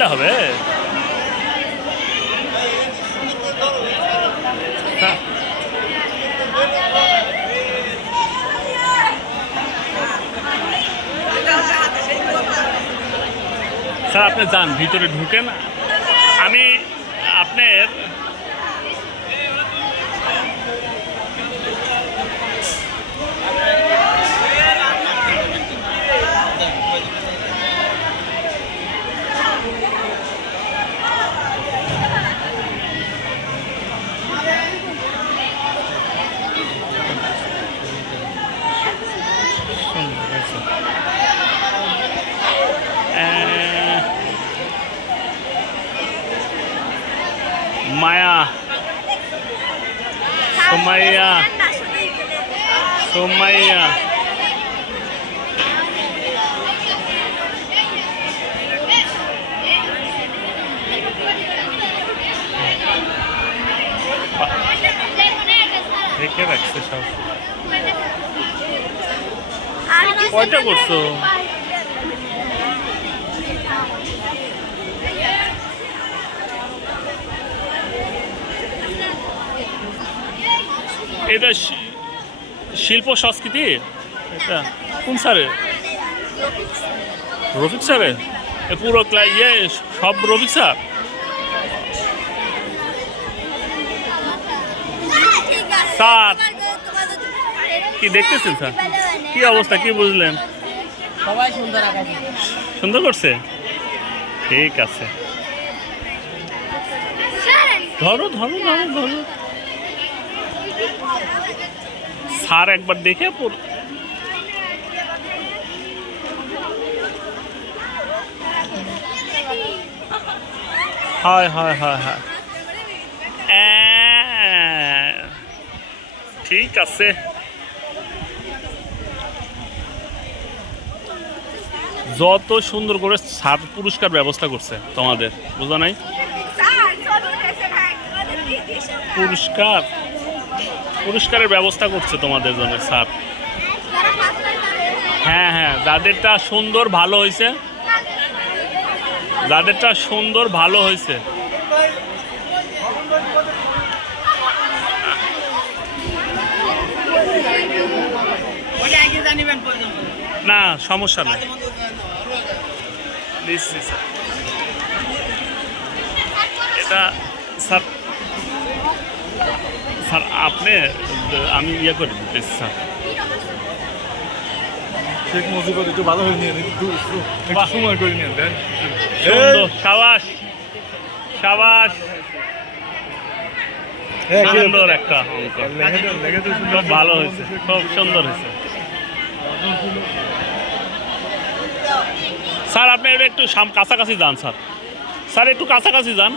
আসলে হবে। স্যার আপনি যান ভিতরে ঢুকেন আমি আপনার সুন্দর হয়েছে। আহ, মায়া সোমাইয়া। সোমাইয়া। রেখে রাখছে সব। কয়টা করছ? এটা শিল্প সংস্কৃতি? এটা কোন স্যারের রফিক স্যারের এ পুরো ইয়ে সব রফিক স্যার? স্যার। কি দেখতেছেন স্যার? কি অবস্থা কি বুঝলেন? সবাই সুন্দর সুন্দর করছে? ঠিক আছে। ধরো ধরো ধরো ধরো। স্যার একবার দেখে পর- হয় হয় হয় হয়। ঠিক আছে। যত সুন্দর করে স্যার পুরস্কার ব্যবস্থা করছে তোমাদের বোঝা নাই? পুরস্কার? পুরস্কারের ব্যবস্থা করছে তোমাদের জন্য, স্যার। হ্যাঁ হ্যাঁ যাদেরটা সুন্দর ভালো হয়েছে, যাদেরটা সুন্দর ভালো হয়েছে। না, সমস্যা নেই। এটা, স্যার স্যার আপনি আমি ইয়ে করে দিতেছি স্যার। শেখ মুজিবুর একটু ভালো হয়ে নিয়ে একটু সময় করে নিয়ে দেন। সুন্দর সাবাস সাবাস। সুন্দর একটা অঙ্ক। খুব ভালো হয়েছে খুব সুন্দর হয়েছে। স্যার আপনি এবার একটু সাম কাছাকাছি যান স্যার। স্যার একটু কাছাকাছি যান।